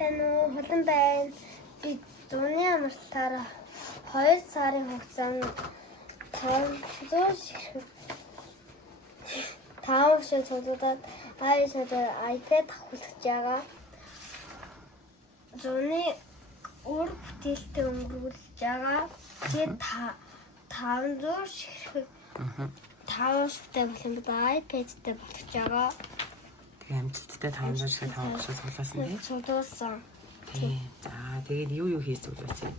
Сайн уу, хөлн байна. Би зуны амралтаараа 2 сарын хугацаанд 5 шил цуглуулад iPad авах байгаа. Зуны үр бүтээлтэй өнгөрүүлж байгаа. Тэгээд 500 ширхэг 5 шигтэй болон iPad-тэй болох байгаа. Амжилттай 500 шиг цуглуулсан тийм. Цуглуулсан. Тийм. За тэгээд юу хийж цуглуулсан?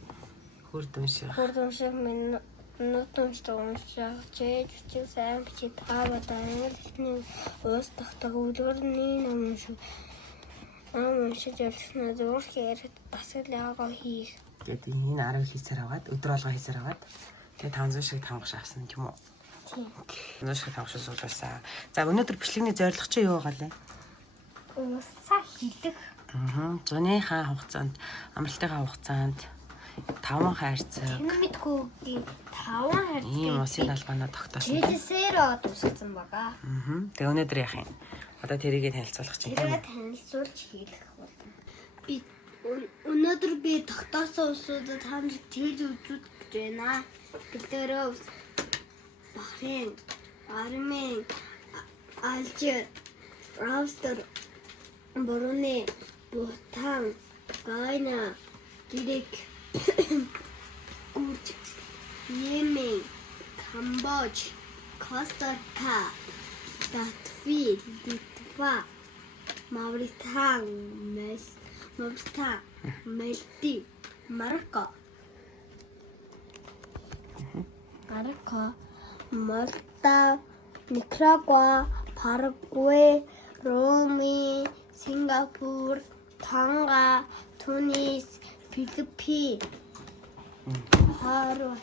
Хурд унших. Минут уншиж чийж сайн бичиж таваад англи хэлний уус тогтоог үлгэрний ном уншиж явуулсан зурхээр дасгал яагаа хийх. Тэгээд энэ 10 хийсээр аваад өдөр алга хийсээр аваад тэгээд 500 шиг тамгаш авсан тийм үү? Тийм. 500 шиг тамгаш цуглуулсан. За өнөөдөр бичлэгний зорилго чи юу байгаа лээ? Усаа хилэх. Зуныхаа хугацаанд амралтынхаа хугацаанд 5 хайрцаг. Мэдгүй 5 хайрцаг. Ийм усын алгаанаа тогтоосон. Тэжсээр дуусгасан байгаа. Тэгээ өнөөдөр яах юм? Одоо тэрийгээ танилцуулах чинь. Тэрийг танилцуулж хийх болно. Би өнөөдөр тогтоосон усуудад хамт тэлж үзүүл гэж байна. Бэлгэрөө Бахрейн, Армен, Алжир, Австрали, Бруней, Бутан, Гайна, Грек, Йемен, Камбодж, Коста-Рика, Литва, Мавритания, Мальдив, Марокко, Молдав, Никарагуа, Парагвай, Роми, Сингапур, Тонга, Тунис, Филиппин, Хорват,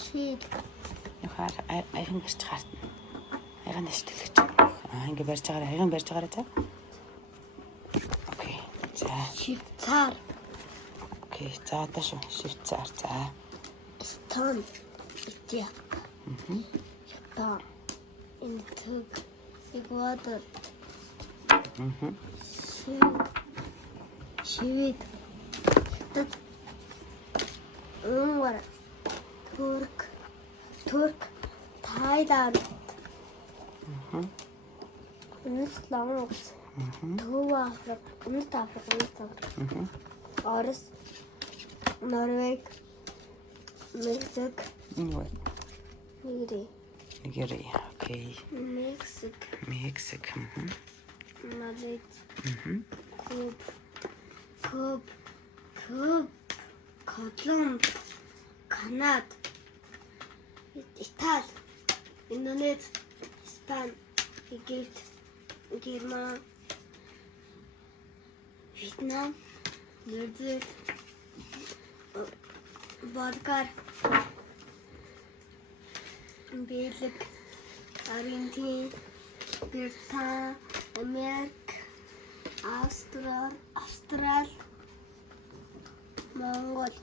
Чили. Яхаар аяхан барьж гарт. Аяхан нэштэлж. Ингээ барьж байгаа аяхан барьж байгаарай за. Окей. За. Швейцар. Окей. За одоо шүү. Швейцар за. Эстон, Италия. Япон, Индия, Эквадор. Швед. Унгар. Турк, Тайланд. Лаос. Төв Африк. Орос, Норвег, Мексик. Нигерия. Окей. Мексик. Малайз. Куб. Колумб. Канада. Итали. Индонез. Испани. Египт. Герман. Вьетнам. Бразил. Болгар. Бельгик. Аргентин. Британи. Америк. Австрали. Монгол.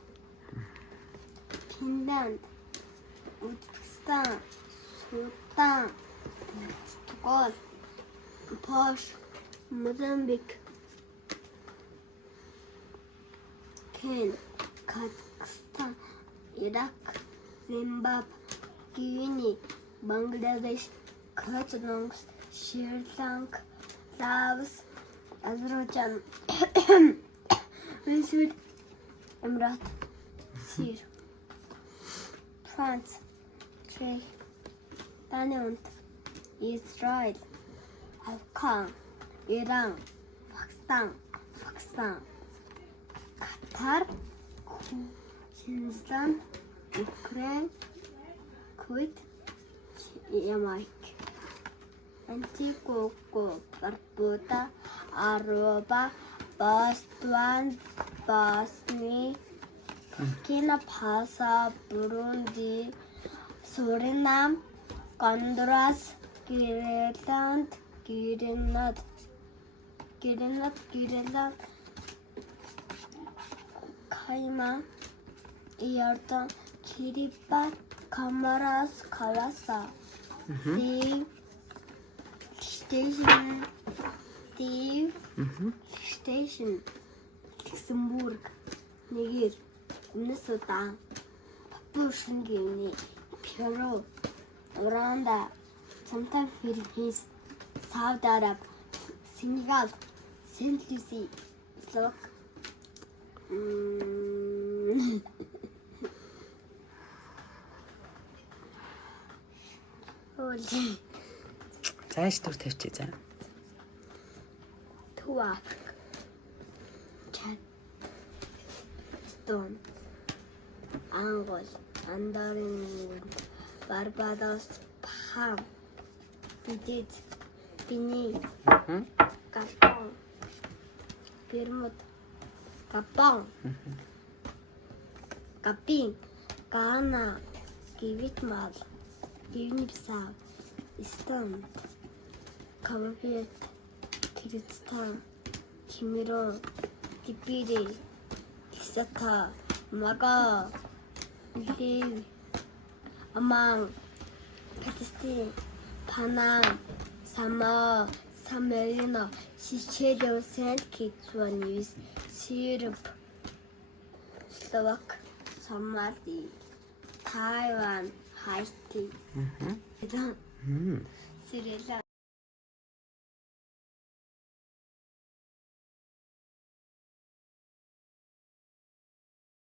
Финлянд. Узбекистан. Судан. Португал. Польша. Мозамбик. Кenya. Казахстан. Ирак. Зимбабве. Гвиней. Бангладеш. Конгос. Шри-Ланка. Лаос. Азербайджан. Венесуэла. Эмират. Сир. Франц. Чех. Дания. Израиль. Афган. Иран. Пакистан. Катар. Шинзланд. Украин. Кувейт. Ямайка. Антигуа, Барбуда, Аруба, Ботсвана, Босния, Буркина Фасо, Бурунди, Суринам, Гондурас, Гренланд, Кайман, Иордан, Кирибати, Камарас, Каваса, Liechtenstein, Киев, Station, Люксембург, Нигер, Судан, Папуа Шингевни, Перу, Уганда, sometimes Philippines, Saudi Arab, Senegal, Saint Lucie, Slovak. Holy. Цааш дүр тавьчих за. Tuak. Chad. Stone. Angol. Andarin. Barbados. Baham. Bidit. Bini. Gabon. Bermuda. Gabon. Gabin. Ghana. Givitmal. Guinea-Bissau. Istanbul. Colombia. Kyrgyzstan. Cameroon. Djibouti. Lesotho. Morocco. Liv. Oman. Pakistan. Panama. Samoa. San Marino. Seychelles. Saint Kitts and Nevis. Syrup. Slovak. Somali. Taiwan. Haiti. Iran. Sri Lanka.